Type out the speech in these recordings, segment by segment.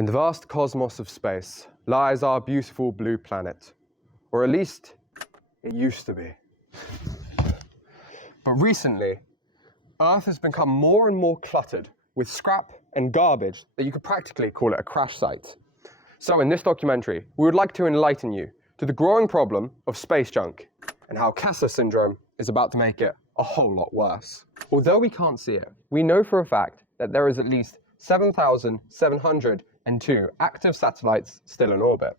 In the vast cosmos of space lies our beautiful blue planet, or at least it used to be. But recently, Earth has become more and more cluttered with scrap and garbage that you could practically call it a crash site. So in this documentary, we would like to enlighten you to the growing problem of space junk and how Kessler Syndrome is about to make it a whole lot worse. Although we can't see it, we know for a fact that there is at least 7,702 active satellites still in orbit.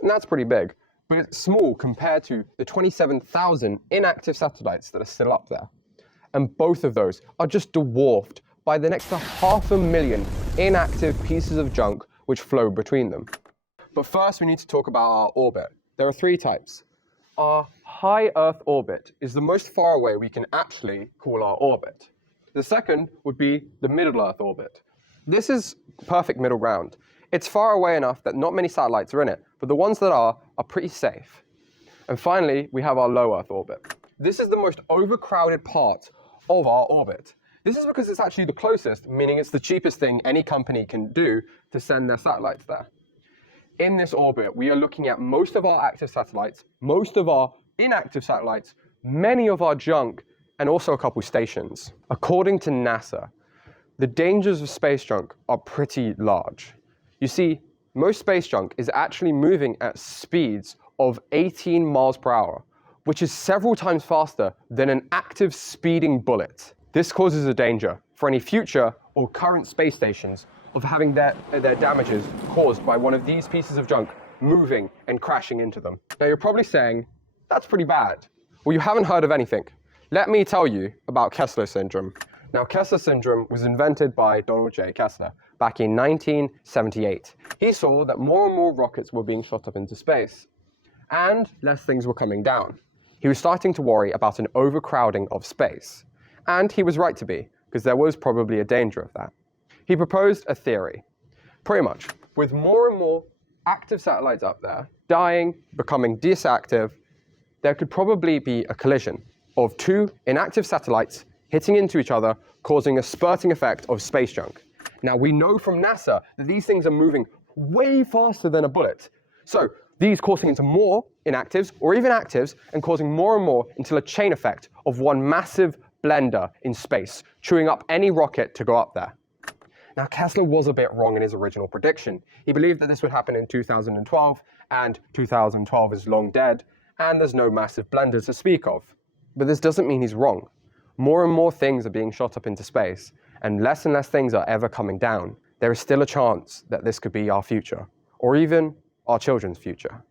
And that's pretty big, but it's small compared to the 27,000 inactive satellites that are still up there. And both of those are just dwarfed by the next to 500,000 inactive pieces of junk which flow between them. But first we need to talk about our orbit. There are three types. Our high Earth orbit is the most far away we can actually call our orbit. The second would be the middle Earth orbit. This is perfect middle ground. It's far away enough that not many satellites are in it, but the ones that are pretty safe. And finally, we have our low Earth orbit. This is the most overcrowded part of our orbit. This is because it's actually the closest, meaning it's the cheapest thing any company can do to send their satellites there. In this orbit, we are looking at most of our active satellites, most of our inactive satellites, many of our junk, and also a couple stations. According to NASA, the dangers of space junk are pretty large. You see, most space junk is actually moving at speeds of 18 miles per hour, which is several times faster than an active speeding bullet. This causes a danger for any future or current space stations of having their damages caused by one of these pieces of junk moving and crashing into them. Now you're probably saying, that's pretty bad. Well, you haven't heard of anything. Let me tell you about Kessler Syndrome. Now, Kessler Syndrome was invented by Donald J. Kessler back in 1978. He saw that more and more rockets were being shot up into space, and less things were coming down. He was starting to worry about an overcrowding of space. And he was right to be, because there was probably a danger of that. He proposed a theory. Pretty much, with more and more active satellites up there, dying, becoming disactive, there could probably be a collision of two inactive satellites hitting into each other, causing a spurting effect of space junk. Now, we know from NASA that these things are moving way faster than a bullet. So these causing into more inactives or even actives and causing more and more until a chain effect of one massive blender in space, chewing up any rocket to go up there. Now, Kessler was a bit wrong in his original prediction. He believed that this would happen in 2012, and 2012 is long dead, and there's no massive blender to speak of. But this doesn't mean he's wrong. More and more things are being shot up into space, and less things are ever coming down. There is still a chance that this could be our future, or even our children's future.